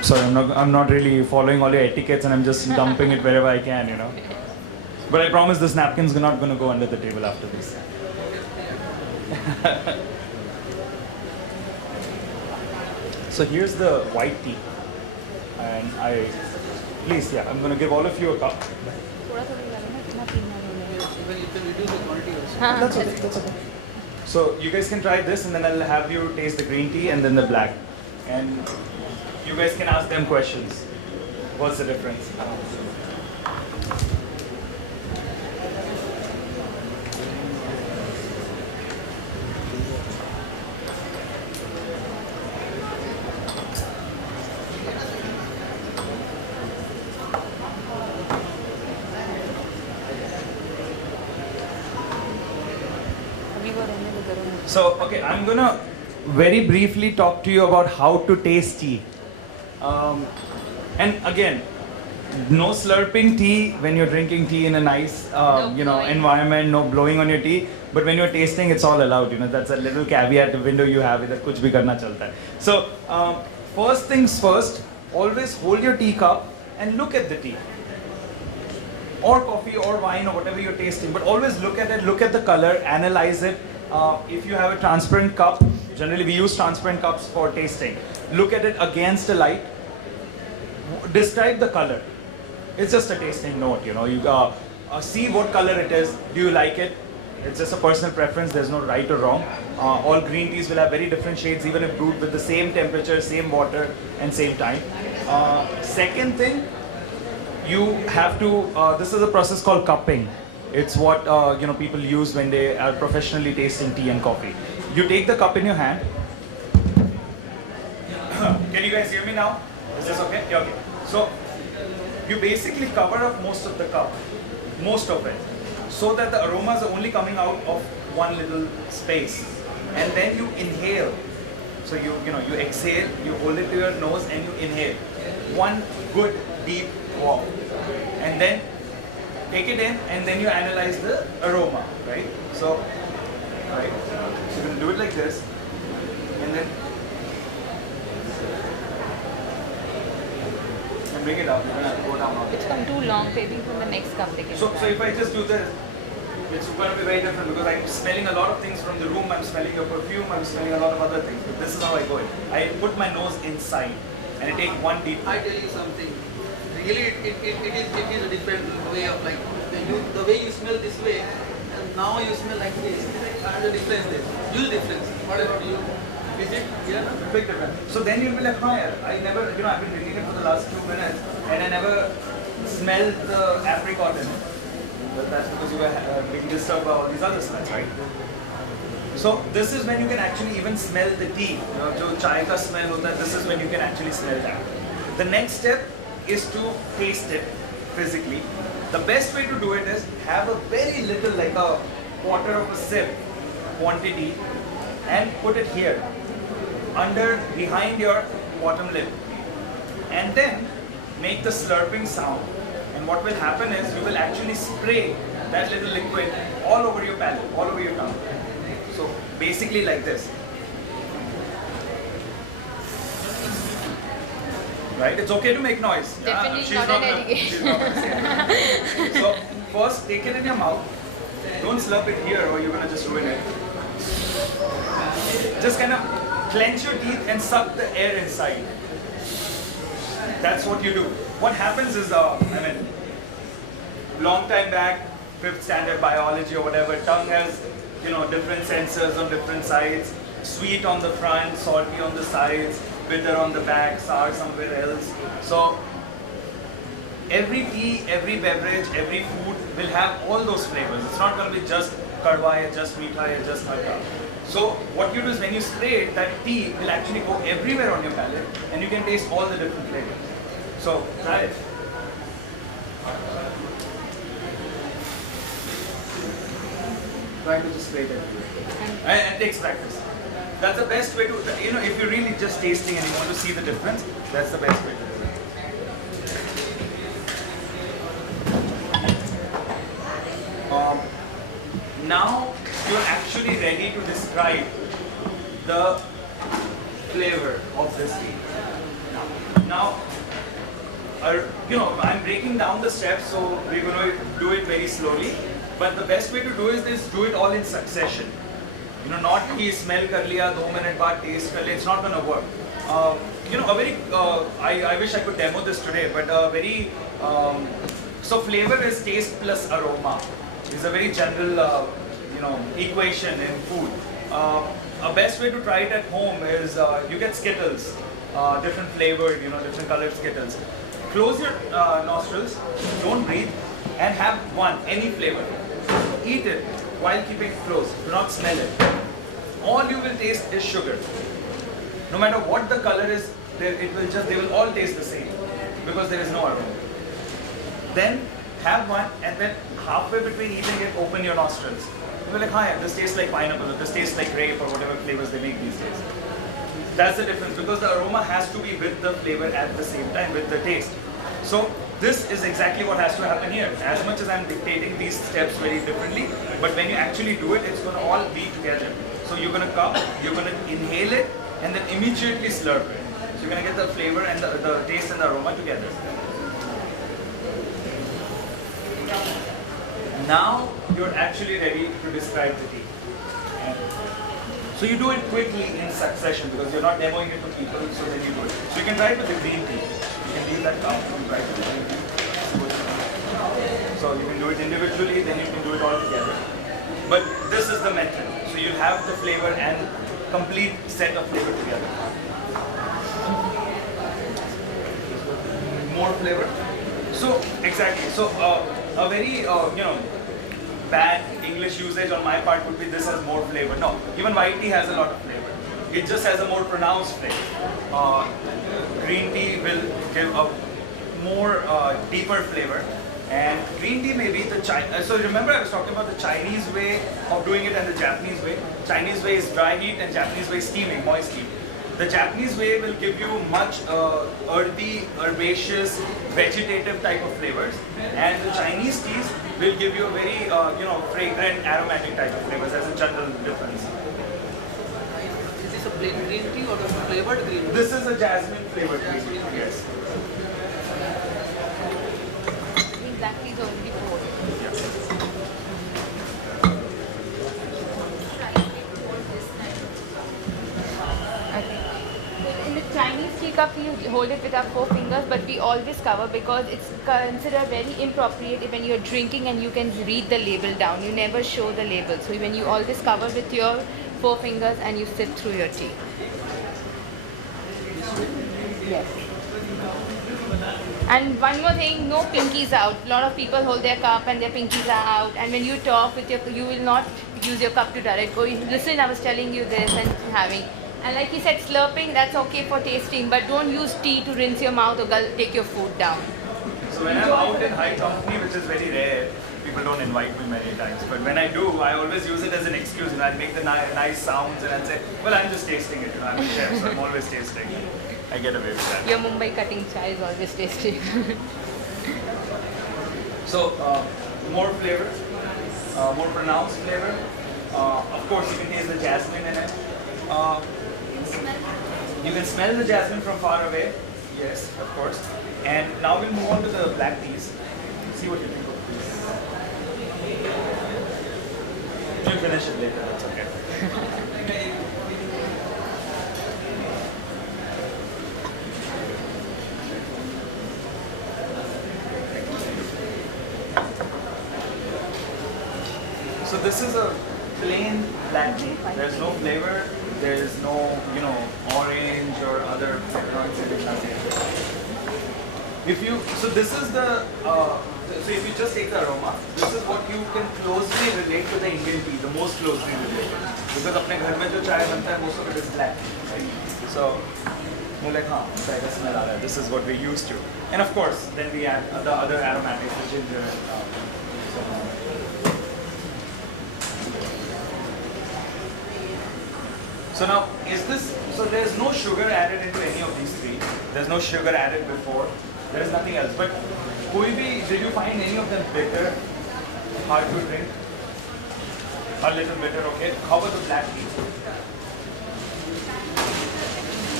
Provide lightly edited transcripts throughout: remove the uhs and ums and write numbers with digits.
Sorry, I'm not really following all your etiquettes, and I'm just dumping it wherever I can, you know. But I promise this napkin's not going to go under the table after this. So here's the white tea, and please, yeah, I'm going to give all of you a cup. That's okay. That's okay. So you guys can try this, and then I'll have you taste the green tea and then the black, and you guys can ask them questions. What's the difference? So, okay, I'm gonna very briefly talk to you about how to taste tea. And again, no slurping tea when you're drinking tea in a nice, environment. No blowing on your tea. But when you're tasting, it's all allowed. You know, that's a little caveat window you have. That kuch bhi karna chalta hai. So, first things first. Always hold your teacup and look at the tea, or coffee, or wine, or whatever you're tasting. But always look at it. Look at the color. Analyze it. If you have a transparent cup, generally we use transparent cups for tasting. Look at it against the light. Describe the color. It's just a tasting note, you know. You see what color it is. Do you like it? It's just a personal preference. There's no right or wrong. All green teas will have very different shades, even if brewed with the same temperature, same water, and same time. Second thing, you have to. This is a process called cupping. It's what people use when they are professionally tasting tea and coffee. You take the cup in your hand. Can you guys hear me now? Is this okay? Yeah, okay. So you basically cover up most of the cup, most of it, so that the aromas are only coming out of one little space, and then you inhale. So you exhale, you hold it to your nose, and you inhale one good deep walk, and then take it in, and then you analyze the aroma, right? So you're going to do it like this, and then bring it up. You're going to go down on it. It's come too long, maybe from the next cup they can So if I just do this, it's going to be very different because I'm smelling a lot of things from the room. I'm smelling your perfume. I'm smelling a lot of other things. But this is how I go in. I put my nose inside, and I take one deep. I tell you something. Really, it is a different way of like the way you smell this way, and now you smell like this. And the difference there. Huge difference. What about you? Is it? Yeah. Big difference. So then you'll be like, hi, I never, I've been drinking it for the last 2 minutes, and I never smelled the apricot in it. But that's because you were being disturbed by all these other smells, right? So this is when you can actually even smell the tea. Jo chai ka smell hota hai, this is when you can actually smell that. The next step is to taste it physically. The best way to do it is have a very little, like a quarter of a sip quantity, and put it here, behind your bottom lip, and then make the slurping sound. And what will happen is you will actually spray that little liquid all over your palate, all over your tongue. So basically like this. Right? It's okay to make noise. Definitely She's not an gonna say anything. So first take it in your mouth. Don't slurp it here or you're gonna just ruin it. Just kind of clench your teeth and suck the air inside. That's what you do. What happens is, long time back, 5th standard biology or whatever, tongue has, different sensors on different sides. Sweet on the front, salty on the sides, bitter on the back, sour somewhere else. So every tea, every beverage, every food will have all those flavors. It's not going to be just kadwa hai, just meetha hai, just halka. So what you do is when you spray it, that tea will actually go everywhere on your palate, and you can taste all the different flavors. So try it. Try to just spray it everywhere. And it takes practice. That's the best way to, if you're really just tasting and you want to see the difference, that's the best way to do it. Now you're actually ready to describe the flavor of this tea. Now, I'm breaking down the steps, so we're going to do it very slowly. But the best way to do is do it all in succession. Not कि smell कर लिया 2 minute बाद taste कर लिया. It's not going to work. A very I wish I could demo this today, but a very so flavor is taste plus aroma. It's a very general equation in food. A best way to try it at home is you get Skittles, different flavored, different colored Skittles. Close your nostrils, don't breathe, and have any flavor. Eat it while keeping it closed. Do not smell it. All you will taste is sugar. No matter what the color is, they will all taste the same because there is no aroma. Then have one, and then halfway between eating it, open your nostrils. You'll be like, "Hi, this tastes like pineapple, or this tastes like grape, or whatever flavors they make these days." That's the difference, because the aroma has to be with the flavor at the same time, with the taste. So this is exactly what has to happen here. As much as I'm dictating these steps very differently, but when you actually do it, it's going to all be together. So you're going to come, you're going to inhale it, and then immediately slurp it. So you're going to get the flavor and the taste and the aroma together. Now you're actually ready to describe the tea. So you do it quickly in succession because you're not demoing it to people, so then you do it. So you can try it with the green tea. You can leave that out and try it with the green tea. So you can do it individually, then you can do it all together. But this is the method. So you'll have the flavor and complete set of flavor together. More flavor. So exactly. So a very bad English usage on my part would be this has more flavor. No, even white tea has a lot of flavor. It just has a more pronounced flavor. Green tea will give a more deeper flavor. And green tea may be the Chinese. So remember I was talking about the Chinese way of doing it and the Japanese way. Chinese way is dry heat and Japanese way is steaming, moist heat. The Japanese way will give you much earthy, herbaceous, vegetative type of flavors, and the Chinese teas will give you a very fragrant, aromatic type of flavors. There's a general difference. Is this a plain green tea or a flavored green tea? This is a jasmine flavored green tea. Yes. Exactly the only four. In the Chinese tea cup, you hold it with our 4 fingers, but we always cover because it's considered very inappropriate when you're drinking and you can read the label down. You never show the label. So when you always cover with your 4 fingers and you sip through your tea. Yes. And one more thing, no pinkies out. A lot of people hold their cup and their pinkies are out. And when you talk with you will not use your cup to direct. Go, listen, I was telling you this and having. And like you said, slurping, that's okay for tasting, but don't use tea to rinse your mouth or take your food down. So when I'm out in high company, which is very rare, people don't invite me many times. But when I do, I always use it as an excuse. I'll make the nice sounds and I'll say, well, I'm just tasting it. I'm a chef, so I'm always tasting. I get away with that. Your Mumbai cutting chai is always tasty. So more flavor, more pronounced flavor. Of course, you can taste the jasmine in it. You can smell the jasmine from far away. Yes, of course. And now we'll move on to the black teas. See what you think of these. We'll finish it later, that's okay. So this is a plain black tea. There's no flavor. There's no, orange or other flavor. So this is the, so if you just take the aroma, this is what you can closely relate to the Indian tea, the most closely related. Because अपने घर में जो चाय बनता है, most of it is black, right? So, you're like, चाय का smell आ रहा है. This is what we're used to. And of course, then we add the other aromatics, the ginger and so on. So now, so there's no sugar added into any of these three. There's no sugar added before. There is nothing else. But did you find any of them bitter, hard to drink? A little bitter, okay. How about the black tea?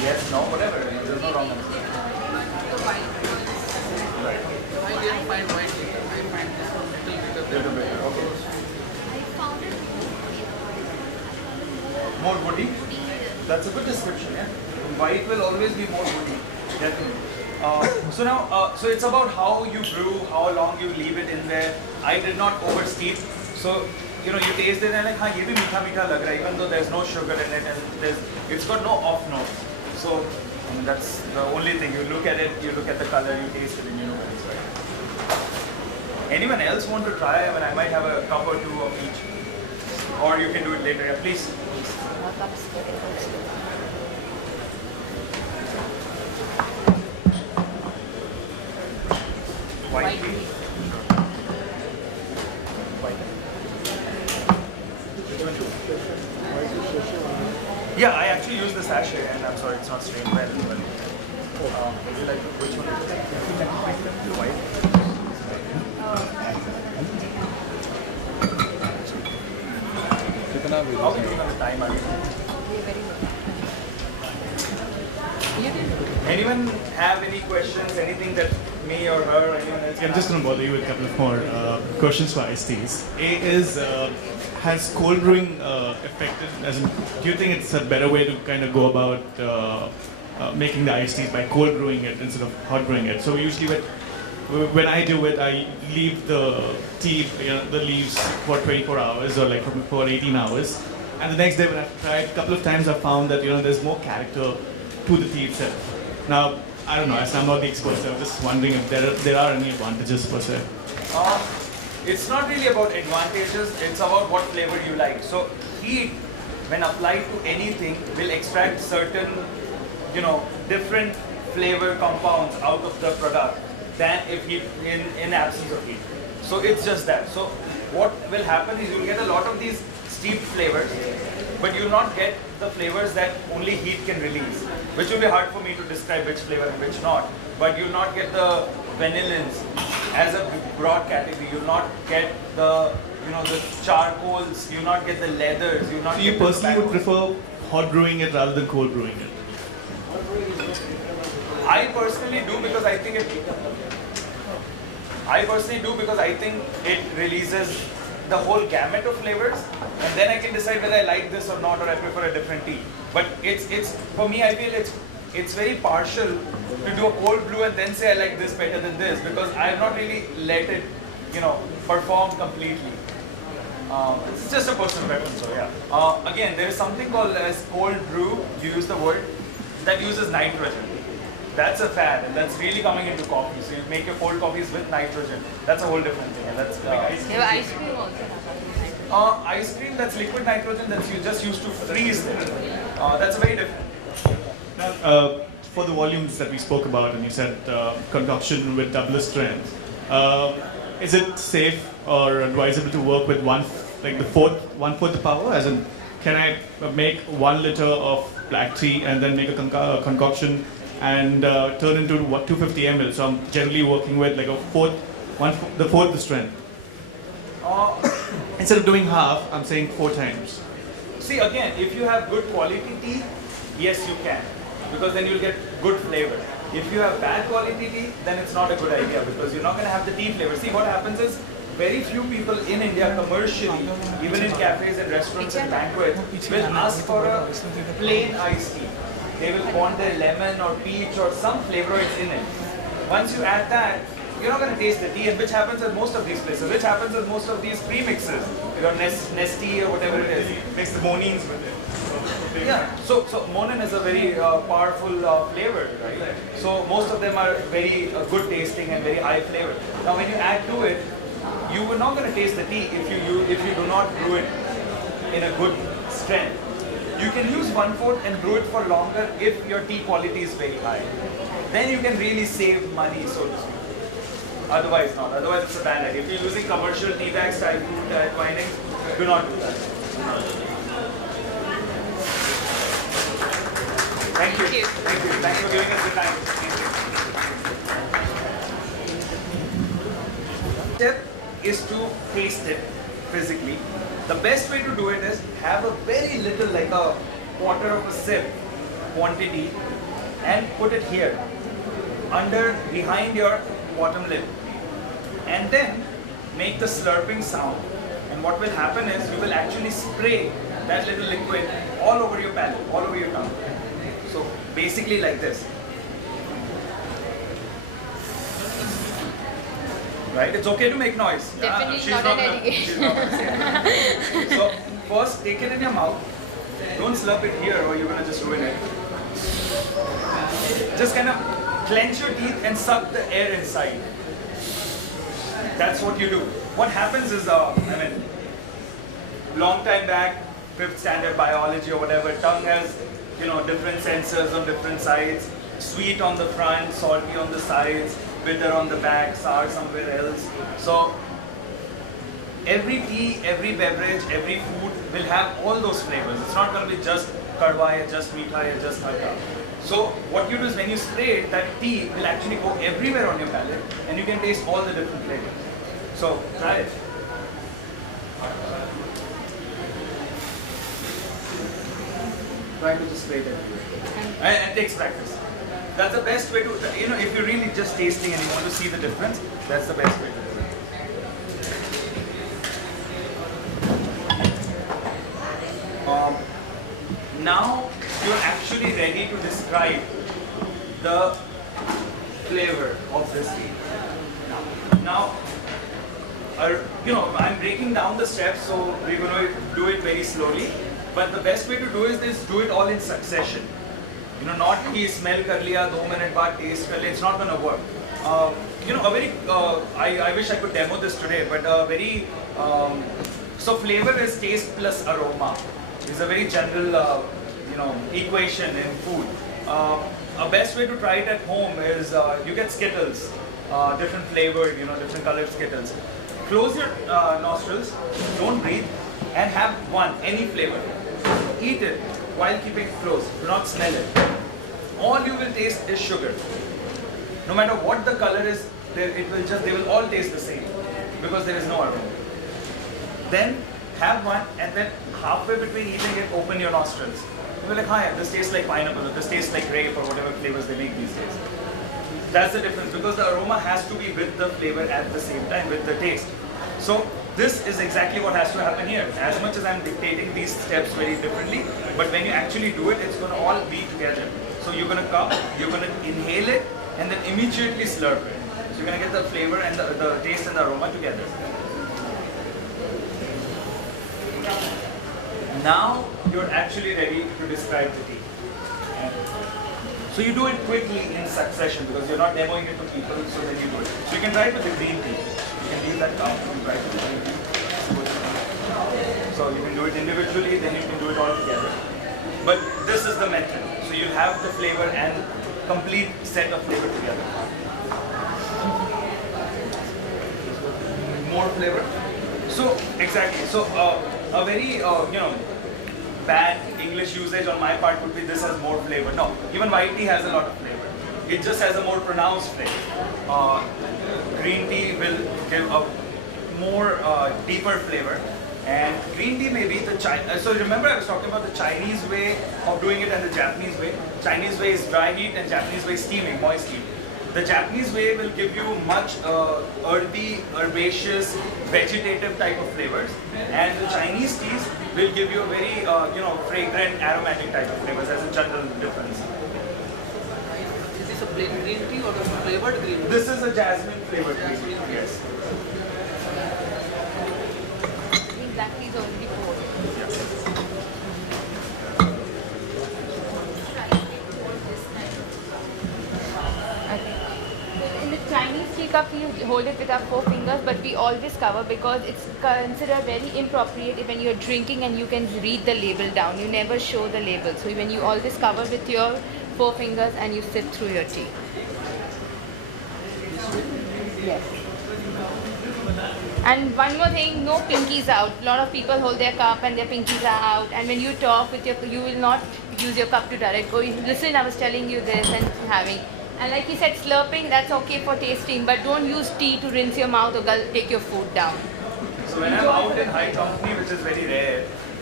Yes, no, whatever. There's no wrong answer. Right. I didn't find white liquor. I find this one little bit. Okay. More woody? That's a good description, yeah. White will always be more woody, definitely. So now, so it's about how you brew, how long you leave it in there. I did not oversteep, so you taste it and like, हाँ ये भी मीठा मीठा लग रहा है, even though there's no sugar in it and it's got no off note. So I mean, that's the only thing. You look at it, you look at the color, you taste it, and you know what it's like. Anyone else want to try? I mean, I might have a cup or two of each, or you can do it later. Yeah, please. White tea. White. Yeah, I actually use the sachet, and I'm sorry it's not strained well. But would you like which one? White. How are we doing on the time? Anyone have any questions? Anything that me or her or anyone else? Yeah, I'm just going to bother you with a couple of more questions for iced teas. A is, has cold brewing affected, as in, do you think it's a better way to kind of go about making the iced teas by cold brewing it instead of hot brewing it? So usually when I do it, I leave the tea, the leaves for 24 hours or like for 18 hours. And the next day when I've tried a couple of times, I've found that, there's more character to the tea itself. Now, I don't know, as I'm not the expert, so I'm just wondering if there are any advantages per se. It's not really about advantages, it's about what flavor you like. So heat, when applied to anything, will extract certain, different flavor compounds out of the product than if heat in absence of heat. So it's just that. So what will happen is you'll get a lot of these steeped flavors, but you'll not get the flavors that only heat can release, which will be hard for me to describe which flavor and which not. But you'll not get the vanillins as a broad category. You'll not get the the charcoals. You'll not get the leathers. You'll not. So you personally would prefer hot brewing it rather than cold brewing it? I personally do because I think it releases the whole gamut of flavors, and then I can decide whether I like this or not, or I prefer a different tea. But it's for me, I feel it's very partial to do a cold brew and then say I like this better than this, because I have not really let it, perform completely. It's just a personal preference, so yeah. Again, there is something called as cold brew. You use the word that uses nitrogen. That's a fad, and that's really coming into coffee. So you make your cold coffees with nitrogen. That's a whole different thing, and that's Ice cream also. ice cream. That's liquid nitrogen. That's you just used to freeze them. That's very different. Now, for the volumes that we spoke about, and you said concoction with double strength, is it safe or advisable to work with one fourth the power? As in, can I make 1 liter of black tea and then make a concoction and turn into 250 ml? So I'm generally working with like the fourth the strength. Instead of doing half, I'm saying 4 times. See, again, if you have good quality tea, yes, you can, because then you'll get good flavor. If you have bad quality tea, then it's not a good idea, because you're not going to have the tea flavor. See, what happens is, very few people in India commercially, even in cafes and restaurants and banquets, will ask for a plain iced tea. They will want their lemon or peach or some flavonoids in it. Once you add that, you're not going to taste the tea, and which happens at most of these places, which happens at most of these premixes, your Nestea or whatever it is. Makes the monines with it. Yeah, so monin is a very powerful flavor, right? So most of them are very good tasting and very high flavor. Now when you add to it, you are not going to taste the tea if you do not brew it in a good strength. You can use 1/4 and brew it for longer if your tea quality is very high. Then you can really save money, so to speak. Otherwise not. Otherwise it's a bad idea. If you're using commercial tea bag style food twinings, do not do that. Thank you. Thank you. Thanks for giving us the time. Tip is to taste it physically. The best way to do it is have a very little, like a quarter of a sip, quantity and put it here, behind your bottom lip. And then make the slurping sound. And what will happen is you will actually spray that little liquid all over your palate, all over your tongue. So basically like this. Right? It's okay to make noise. Definitely She's not an she's not gonna say anything. So first take it in your mouth. Don't slurp it here or you're gonna just ruin it. Just kind of clench your teeth and suck the air inside. That's what you do. What happens is, long time back, 5th standard biology or whatever, tongue has, different sensors on different sides, sweet on the front, salty on the sides, bitter on the back, sour somewhere else. So every tea, every beverage, every food will have all those flavors. It's not going to be just kadwa, ya just meetha, ya just khatta. So what you do is when you spray it, that tea will actually go everywhere on your palate and you can taste all the different flavors. So try it. Try to just spray it everywhere. And it takes practice. That's the best way to, if you're really just tasting and you want to see the difference, that's the best way to do it. Now you're actually ready to describe the flavor of this tea. Now, I'm breaking down the steps, so we're going to do it very slowly. But the best way to do is do it all in succession. Not कि smell कर लिया 2 minute बाद taste कर लिया. It's not going to work. I wish I could demo this today, but so flavor is taste plus aroma. It's a very general, equation in food. A best way to try it at home is you get Skittles, different flavored, different colored Skittles. Close your nostrils, don't breathe, and have any flavor. Eat it while keeping it closed. Do not smell it. All you will taste is sugar. No matter what the color is, they will all taste the same because there is no aroma. Then have one, and then halfway between eating it, open your nostrils. You'll be like, hi, this tastes like pineapple, or this tastes like grape, or whatever flavors they make these days. That's the difference, because the aroma has to be with the flavor at the same time, with the taste. So this is exactly what has to happen here. As much as I'm dictating these steps very differently, but when you actually do it, it's going to all be together. So you're going to come, you're going to inhale it, and then immediately slurp it. So you're going to get the flavor and the taste and the aroma together. Now you're actually ready to describe the tea. So you do it quickly in succession because you're not demoing it to people, so then you do it. So you can try it with the green tea. You can leave that down and try it with the green tea. So you can do it individually, then you can do it all together. But this is the method. So you'll have the flavor and complete set of flavor together. More flavor. So exactly. So a very bad English usage on my part would be this has more flavor. No, even white tea has a lot of flavor. It just has a more pronounced flavor. Green tea will give a more deeper flavor. And green tea may be the so remember I was talking about the Chinese way of doing it and the Japanese way. Chinese way is dry heat and Japanese way is steaming, moist heat. The Japanese way will give you much earthy, herbaceous, vegetative type of flavors, and the Chinese teas will give you a very fragrant, aromatic type of flavors as a general difference. Is this a plain green tea or a flavored green tea? This is a jasmine flavored green tea. Yes. Black tea is only 4. In the Chinese tea cup, we hold it with our 4 fingers, but we always cover because it's considered very inappropriate when you're drinking and you can read the label down. You never show the label. So when you always cover with your 4 fingers and you sip through your tea. Yes. And one more thing, no pinkies out. A lot of people hold their cup and their pinkies are out. And when you talk with you will not use your cup to direct. Go, listen, I was telling you this and having. And like he said, slurping, that's okay for tasting, but don't use tea to rinse your mouth or take your food down. So when I'm out in high company, which is very rare,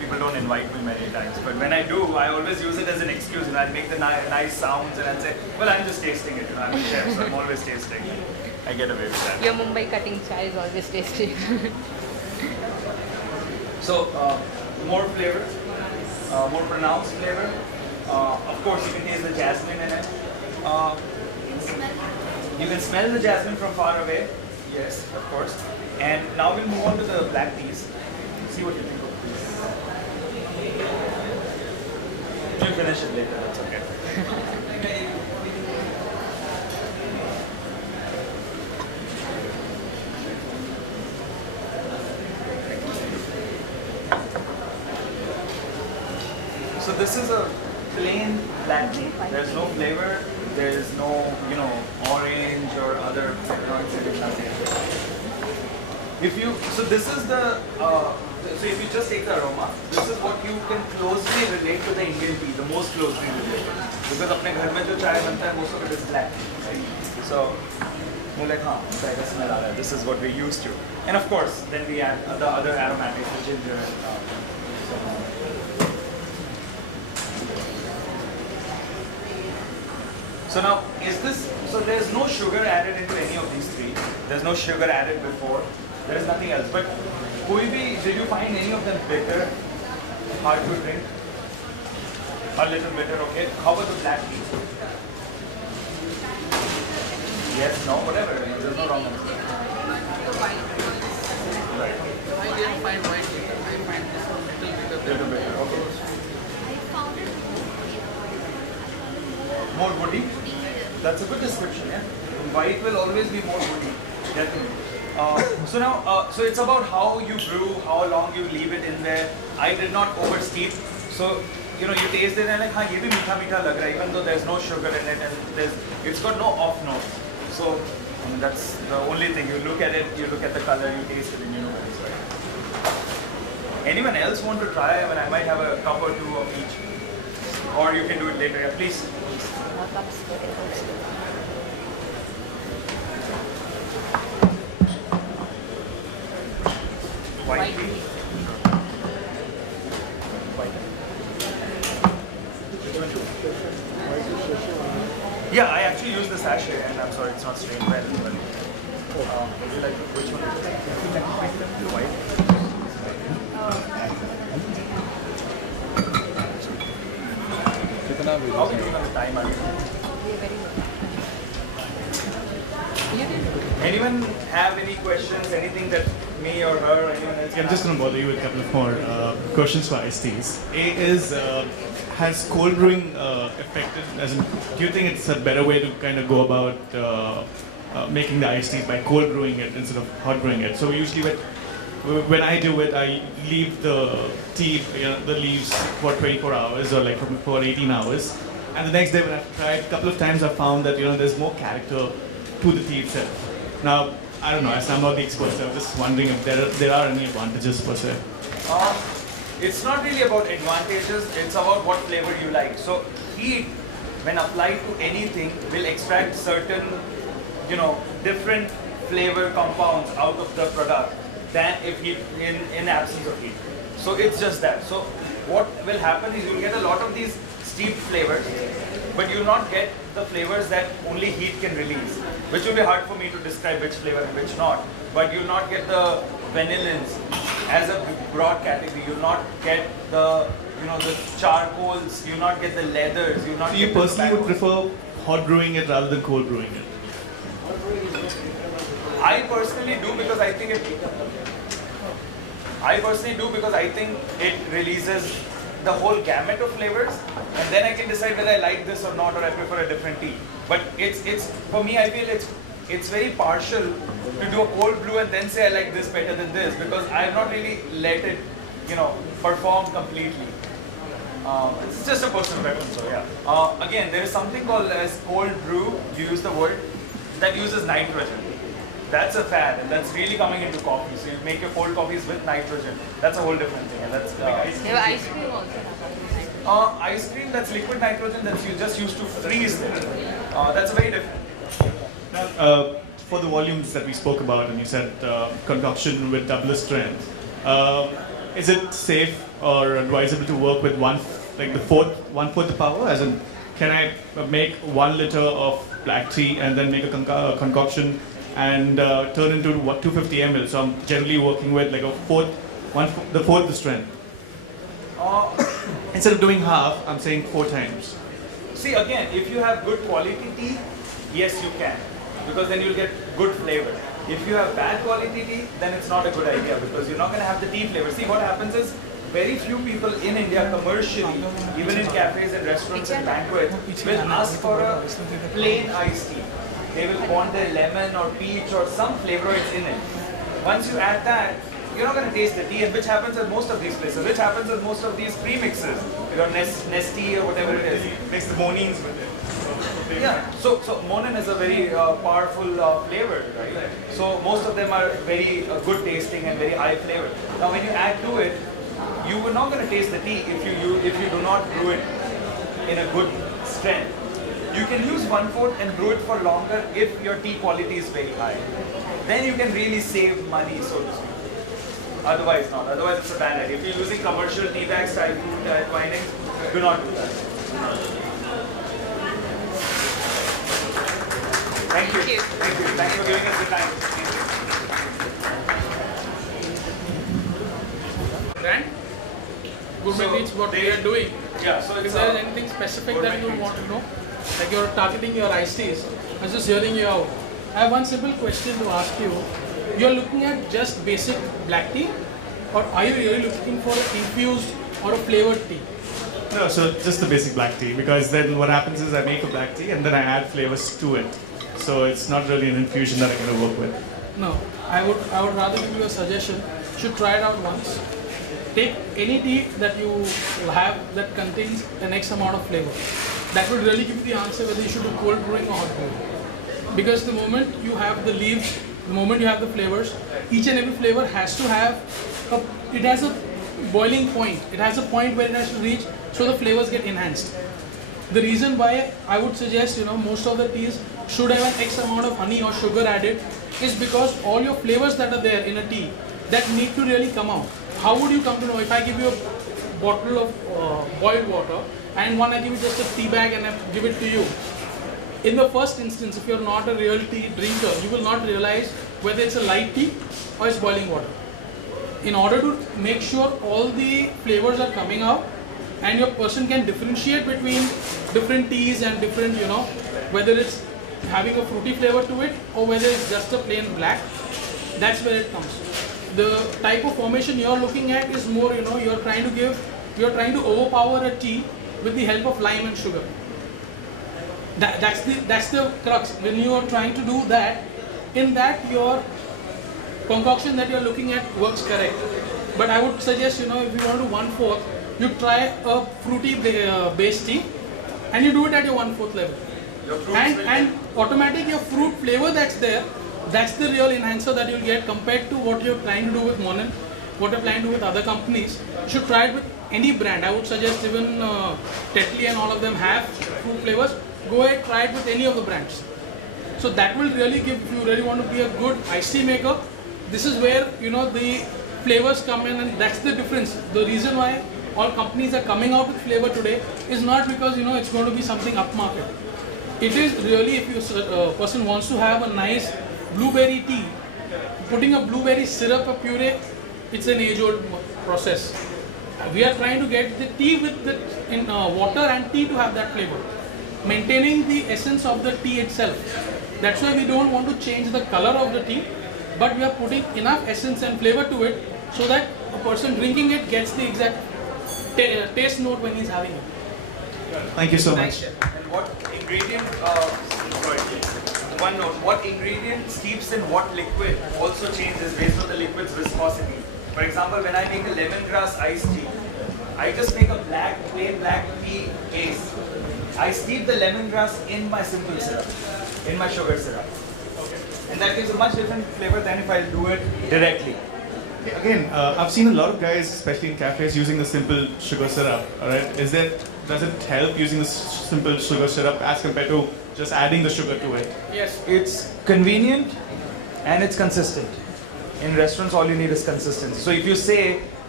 people don't invite me many times. But when I do, I always use it as an excuse, and I make the nice sounds, and I say, well, I'm just tasting it. I'm a chef, so I'm always tasting. I get away with that. Your Mumbai cutting chai is always tasty. So more flavor, more pronounced flavor. Of course, you can taste the jasmine in it. You can smell the jasmine from far away. Yes, of course. And now we'll move on to the black teas. See what you think of this. We'll finish it later. That's okay. So this is a plain black tea. There's no flavor. There's no, orange or other flavonoids. Nothing. So this is the, so if you just take the aroma, this is what you can closely relate to the Indian tea, the most closely related. Because अपने घर में जो चाय बनता है, most of it is black, right? So, we're like, चाय का smell आ रहा है. This is what we're used to. And of course, then we add the other aromatics, the ginger and So now, so there's no sugar added into any of these three. There's no sugar added before. There is nothing else. But did you find any of them bitter, hard to drink? A little bitter, okay. How about the black tea? Yes, no, whatever. There's no wrong answer. Right. I didn't find white bitter. I find this one little bitter. Little bitter, okay. More woody? That's a good description, yeah. White will always be more woody, definitely. So now, so it's about how you brew, how long you leave it in there. I did not oversteep. So, you taste it and like, ये भी मीठा मीठा लग रहा है, even though there's no sugar in it and it's got no off notes. So, that's the only thing. You look at it, you look at the color, you taste it, and you know what it's like. Anyone else want to try? I mean, I might have a cup or two of each. Or you can do it later, yeah, please. White tea. Yeah, I actually use the sachet, and I'm sorry it's not strained well. But, would you like which one? The white. How can you give the time? Anyone have any questions? Anything that me or her or anyone else? I'm just going to bother you with a couple of more questions for iced teas. A is, has cold brewing affected, do you think it's a better way to kind of go about making the iced teas by cold brewing it instead of hot brewing it? So usually when I do it, I leave the tea, the leaves for 24 hours or like for 18 hours. And the next day when I've tried a couple of times, I've found that, there's more character to the tea itself. Now, I don't know, as I'm not the expert, so I'm just wondering if there are any advantages per se. It's not really about advantages, it's about what flavor you like. So heat, when applied to anything, will extract certain, different flavor compounds out of the product than if heat in absence of heat. So it's just that. So what will happen is you'll get a lot of these steeped flavors, but you'll not get the flavors that only heat can release, which will be hard for me to describe which flavor and which not. But you'll not get the vanillins as a broad category. You'll not get the the charcoals. You'll not get the leathers. You'll not. So you personally would prefer hot brewing it rather than cold brewing it? I personally do because I think it releases the whole gamut of flavors, and then I can decide whether I like this or not, or I prefer a different tea. But it's for me, I feel it's very partial to do a cold brew and then say I like this better than this, because I have not really let it, perform completely. It's just a personal preference, so yeah. Again, there is something called as cold brew. You use the word that uses nitrogen. That's a fad, and that's really coming into coffee. So you make your cold coffees with nitrogen. That's a whole different thing, and that's like ice cream. Ice cream also. Ice cream, that's liquid nitrogen that's you just used to freeze it. That's very different. Now, for the volumes that we spoke about, and you said concoction with double strength, is it safe or advisable to work with like the one-fourth the power? As in, can I make 1 liter of black tea and then make a concoction and turn into 250 ml? So I'm generally working with like the fourth the strength. Instead of doing half, I'm saying 4 times. See, again, if you have good quality tea, yes, you can, because then you'll get good flavor. If you have bad quality tea, then it's not a good idea, because you're not going to have the tea flavor. See, what happens is, very few people in India commercially, even in cafes and restaurants and banquets, will ask for a plain iced tea. They will want their lemon or peach or some flavonoids in it. Once you add that, you're not going to taste the tea, and which happens at most of these places, which happens at most of these premixes, your Nestea or whatever it is. Makes the monines with it. Yeah, so monin is a very powerful flavor, right? So most of them are very good tasting and very high flavored. Now when you add to it, you are not going to taste the tea if you do not brew it in a good strength. You can use 1/4 and brew it for longer if your tea quality is very high. Then you can really save money, so to speak. Otherwise not. Otherwise it's a bad idea. If you're using commercial tea bags, typhoon, Twinings, do not do that. Thank you. Thank you. Thanks for giving us the time. Brand? Gourmet means what they are doing. Yeah, so If it's there is anything specific that you want to know, like you're targeting your iced teas, I was just hearing you out. I have one simple question to ask you. You're looking at just basic black tea, or are you really looking for an infused or a flavored tea? No, so just the basic black tea, because then what happens is I make a black tea and then I add flavors to it. So it's not really an infusion that I'm going to work with. No, I would rather give you a suggestion. You should try it out once. Take any tea that you have that contains an X amount of flavor. That will really give you the answer whether you should do cold brewing or hot brewing. Because the moment you have the leaves, the moment you have the flavors, each and every flavor has to have it has a boiling point. It has a point where it has to reach, so the flavors get enhanced. The reason why I would suggest, most of the teas should have an X amount of honey or sugar added is because all your flavors that are there in a tea that need to really come out. How would you come to know if I give you a bottle of boiled water and I give you just a tea bag and I give it to you? In the first instance, if you're not a real tea drinker, you will not realize whether it's a light tea or it's boiling water. In order to make sure all the flavors are coming out and your person can differentiate between different teas and different, whether it's having a fruity flavor to it or whether it's just a plain black, that's where it comes. The type of formation you're looking at is more, you're trying to overpower a tea with the help of lime and sugar. That's the crux. When you are trying to do that, in that your concoction that you're looking at works correct. But I would suggest, if you want to do 1/4, you try a fruity based tea and you do it at your 1/4 level. And automatically your fruit flavor that's there, that's the real enhancer that you'll get compared to what you're trying to do with Monin, what you're trying to do with other companies. You should try it with any brand. I would suggest even Tetley and all of them have fruit flavors. Go ahead, try it with any of the brands. So that will really give, if you really want to be a good iced tea maker, this is where, the flavors come in, and that's the difference. The reason why all companies are coming out with flavor today is not because, it's going to be something upmarket. It is really, if a person wants to have a nice blueberry tea, putting a blueberry syrup or puree, it's an age-old process. We are trying to get the tea with water and tea to have that flavor, maintaining the essence of the tea itself. That's why we don't want to change the color of the tea, but we are putting enough essence and flavor to it so that a person drinking it gets the exact taste note when he's having it. Thank you so much. And what ingredient, one note, what ingredient steeps in what liquid also changes based on the liquid's viscosity. For example, when I make a lemongrass iced tea, I just make a plain black tea base. I steep the lemongrass in my simple syrup, in my sugar syrup. And that gives a much different flavor than if I do it directly. Okay, again, I've seen a lot of guys, especially in cafes, using the simple sugar syrup. Alright, does it help using the simple sugar syrup as compared to just adding the sugar to it? Yes. It's convenient and it's consistent. In restaurants, all you need is consistency. So if you say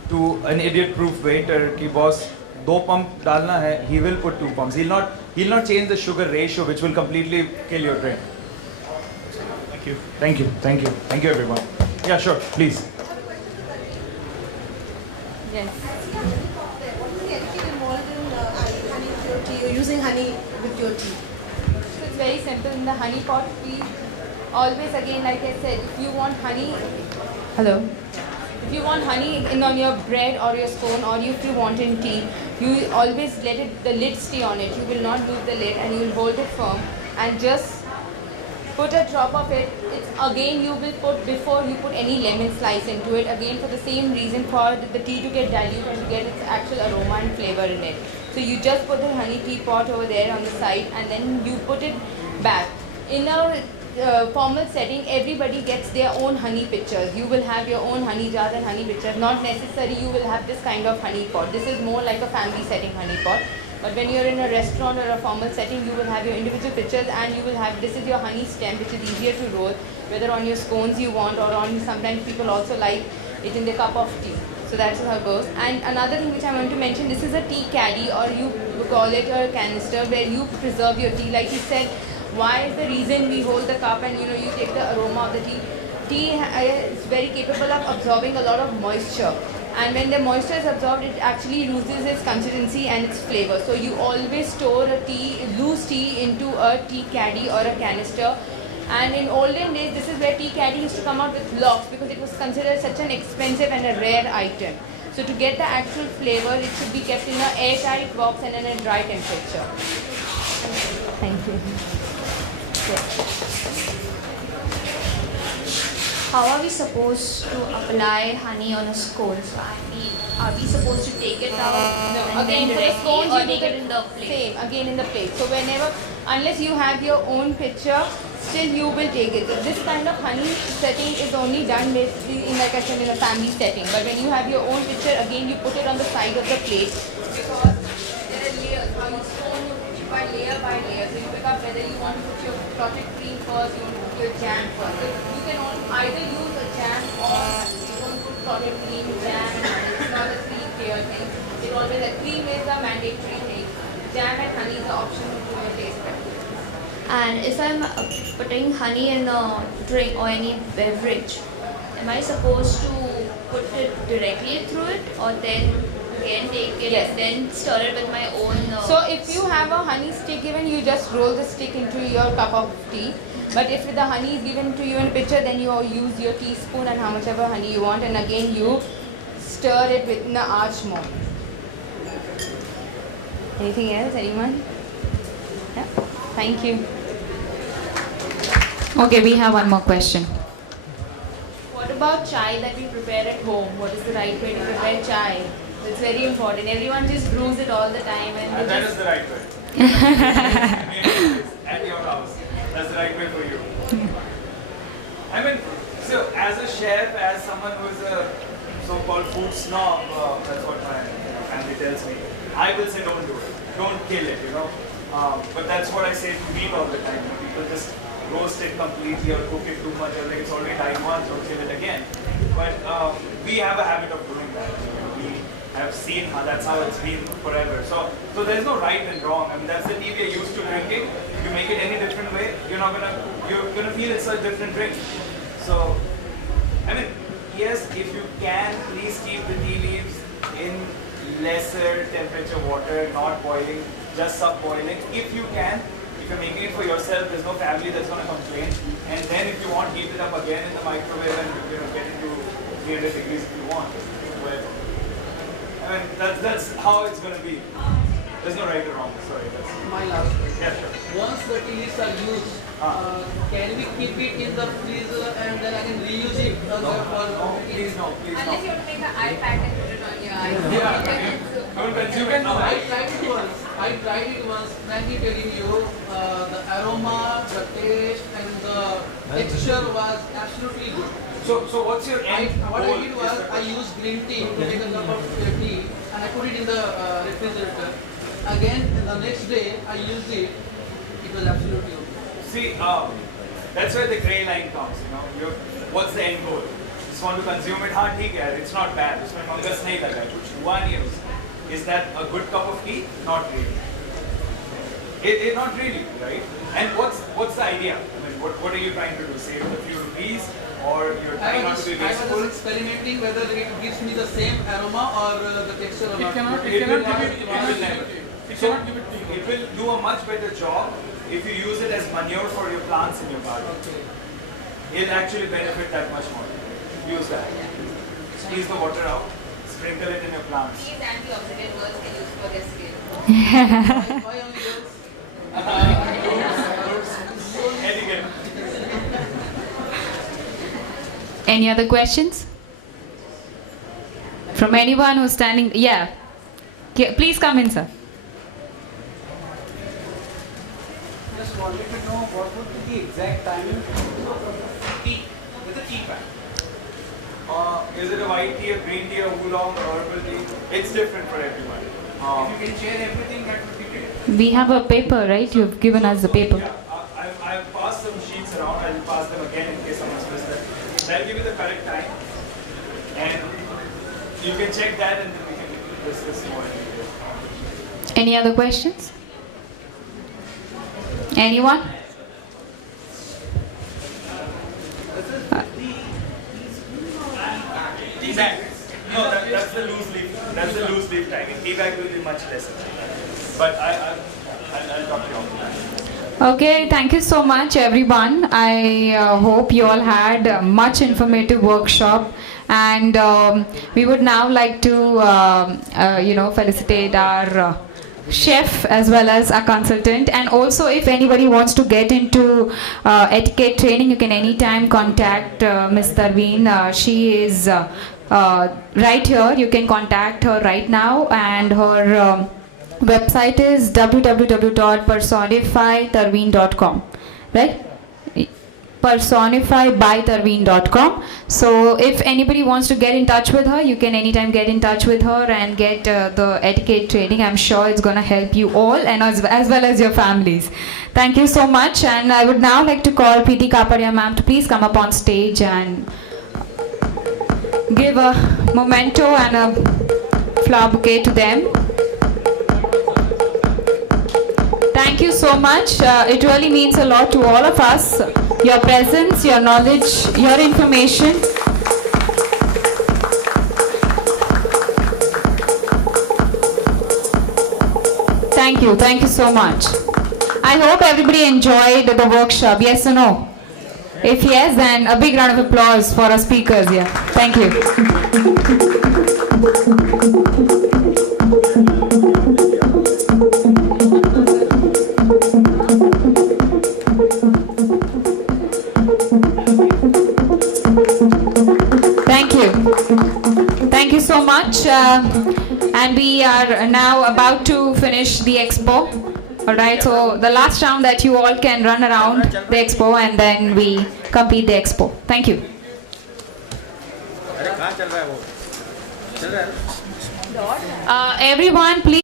to an idiot-proof waiter कि boss 2 pump डालना है, he will put 2 pumps. He'll not change the sugar ratio, which will completely kill your drink. Thank you. Thank you, thank you, thank you everyone. Yeah, sure, please. Yes. What's the etiquette involved in honey with your tea, or using honey with your tea? So it's very simple. In the honey pot, we always, again, like I said, if you want honey, hello. If you want honey in on your bread or your scone, or if you want in tea, you always let the lid stay on it. You will not lose the lid, and you will hold it firm and just put a drop of it. It's again you will put before you put any lemon slice into it. Again for the same reason, for the tea to get diluted and to get its actual aroma and flavor in it. So you just put the honey tea pot over there on the side, and then you put it back. In a formal setting, everybody gets their own honey pitchers. You will have your own honey jars and honey pitchers. Not necessary you will have this kind of honey pot. This is more like a family setting honey pot. But when you're in a restaurant or a formal setting, you will have your individual pitchers, and you will have, this is your honey stem, which is easier to roll, whether on your scones you want, or on, sometimes people also like it in the cup of tea. So that's how it goes. And another thing which I want to mention, this is a tea caddy, or you call it a canister, where you preserve your tea. Like he said, why is the reason we hold the cup and you take the aroma of the tea. Tea is very capable of absorbing a lot of moisture. And when the moisture is absorbed, it actually loses its consistency and its flavor. So you always store a loose tea into a tea caddy or a canister. And in olden days, this is where tea caddy used to come out with locks, because it was considered such an expensive and a rare item. So to get the actual flavor, it should be kept in an airtight box and in a dry temperature. Thank you. Yes. How are we supposed to apply honey on a scone? So I mean, are we supposed to take it out No, and again then for the directly, scones or you do take it in the plate? same, again in the plate. So whenever, unless you have your own pitcher, still you will take it. So this kind of honey setting is only done basically in, like I said, in a family setting. But when you have your own pitcher, again you put it on the side of the plate, because there are layers. How you scone, you put it by layer. So you pick up whether you want to put your clotted cream first, you want to put your jam first. So you can either use a jam, or you want to put clotted cream, jam, and honey. It's not a three-tier thing. It always, a cream is a mandatory thing. Jam and honey is the option to your taste preference. And if I'm putting honey in a drink or any beverage, am I supposed to put it directly through it, or then again take it Yes. and then stir it with my own? So if you have a honey stick given, you just roll the stick into your cup of tea. But if the honey is given to you in a pitcher, then you use your teaspoon and how much ever honey you want, and again you stir it within the arch mold. Anything else? Anyone? Yeah. Thank you. Okay, we have one more question. What about chai that we prepare at home? What is the right way to prepare chai? It's very important. Everyone just brews it all the time, and That is the right way. At your house. That's the right way for you. I mean, so as a chef, as someone who is a so-called food snob, that's what my family tells me, I will say don't do it. Don't kill it, but that's what I say to meat all the time. People just roast it completely or cook it too much, or like it's already died once, don't kill it again. But we have a habit of doing that. We have seen how that's how it's been forever. So there's no right and wrong. I mean, that's the tea we are used to drinking. You make it any different way, you're gonna feel it's a different drink. So, I mean, yes, if you can, please keep the tea leaves in lesser temperature water, not boiling, just sub-boiling. If you can, if you're making it for yourself, there's no family that's going to complain. And then if you want, heat it up again in the microwave and get it to 300 degrees if you want. But I mean, that's how it's going to be. There's no right or wrong. Sorry. My last question. Yeah, sure. Once the tea leaves are used, can we keep it in the freezer and then I can reuse it? Please no. Unless you want to make an eye pack and put it on your eye. Yeah. Don't consume it now. I tried it once, frankly telling you, the aroma, the taste and the texture was absolutely good. So what's your end What goal? I did was, I used green tea to make a cup of tea and I put it in the refrigerator. Again, the next day I used it, it was absolutely okay. See, that's where the grey line comes, What's the end goal? just want to consume it. हाँ ठीक है, it's not bad. उसमें fungus नहीं लगा है, कुछ हुआ नहीं है उसमें. Is that a good cup of tea? Not really. It not really, right? And what's the idea? I mean, what are you trying to do? Save a few rupees, or you're trying not to be I was wasteful? just experimenting whether it gives me the same aroma or the texture or It not. cannot It will give never. it. It will never. It So cannot give it to you. it will do a much better job if you use it as manure for your plants in your garden. Okay. It'll actually benefit that much more. Use that. Squeeze the water out. Sprinkle it in your plants. These antioxidant girls can use for their skin. Why only girls? Etiquette. Any other questions? From anyone who's standing? Yeah. Please come in, sir. Just wanted to know what would be the exact timing of tea with a tea bag. Is it a white tea, a green tea, a oolong, or herbal tea? It's different for everyone. If you can share everything, that would be great. We have a paper, right? You've given us the paper. Yeah, I've passed some sheets around. I'll pass them again in case someone's missed them. That'll give you the correct time. And you can check that and then we can discuss more in detail. Any other questions? Anyone? Tea bag. No, that's the loose leaf. That's the loose leaf tagging. Tea bag will be much less. But I'll talk to you after that. Okay, thank you so much, everyone. I hope you all had a much informative workshop, and we would now like to, felicitate our chef as well as a consultant. And also, if anybody wants to get into etiquette training, you can anytime contact Ms. Tarveen. She is right here. You can contact her right now, and her website is www.personifytarveen.com, right? Personifybytarveen.com. So if anybody wants to get in touch with her, you can anytime get in touch with her and get the etiquette training. I'm sure it's going to help you all, and as well as your families. Thank you so much, and I would now like to call Preeti Kapadia ma'am to please come up on stage and give a memento and a flower bouquet to them. Thank you so much. It really means a lot to all of us. Your presence, your knowledge, your information. Thank you. Thank you so much. I hope everybody enjoyed the workshop. Yes or no? If yes, then a big round of applause for our speakers here. Thank you. Thank you so much. And we are now about to finish the expo. Alright, so the last round that you all can run around the expo, and then we complete the expo. Thank you. Everyone, please.